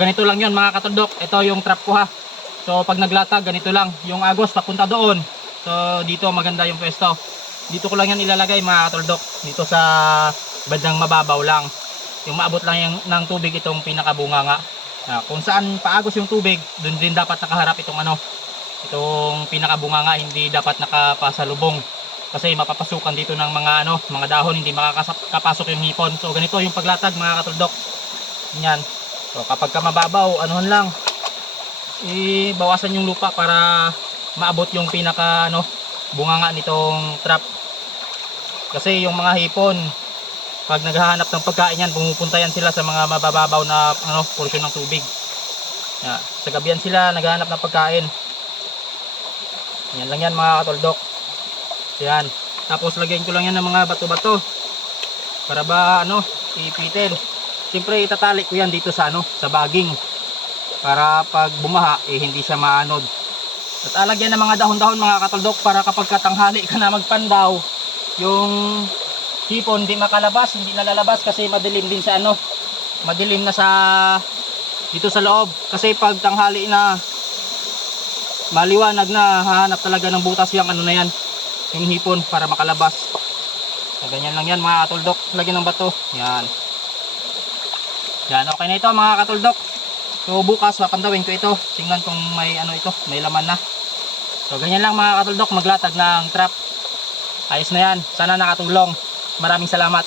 ganito lang yun mga katuldok. Ito yung trap ko ha. So pag naglatag ganito lang. Yung agos papunta doon. So dito maganda yung pwesto. Dito ko lang yan ilalagay mga katuldok. Dito sa bandang mababaw lang. Yung maabot lang yung, ng tubig itong pinakabunganga. Kung saan paagos yung tubig, doon din dapat nakaharap itong itong pinakabunganga, hindi dapat nakapasalubong. Kasi mapapasukan dito ng mga dahon, hindi makakapasok yung hipon. So ganito yung paglatag mga katuldok. Yan. So kapag ka mababaw, anuhan lang. Ibawasan yung lupa para maabot yung pinaka bunganga nitong trap. Kasi yung mga hipon, pag naghahanap ng pagkain yan, pumupunta yan sila sa mga mabababaw na porsyon ng tubig. Yan. Sa gabihan sila naghahanap ng pagkain. Yan lang yan mga katuldok. Yan. Tapos lagyan ko lang yan ng mga bato-bato para ba ipitin. Siyempre itatali ko yan dito sa sa baging para pag bumaha hindi siya maanod. At alagyan ng mga dahon-dahon mga katuldok para kapag katanghali ka na magpandaw, yung hipon hindi makalabas, hindi nalalabas kasi madilim din sa madilim na sa dito sa loob. Kasi pag tanghali na maliwanag na, hahanap talaga ng butas yung na yan, yung hipon para makalabas. So, ganyan lang yan mga katuldok. Lagyan ng bato. Yan. Yan, okay na ito mga katuldok. So bukas papandawin ko ito. Tingnan kung may may laman na. So ganyan lang mga katuldok, maglatag ng trap. Ayos na yan. Sana nakatulong. Maraming salamat.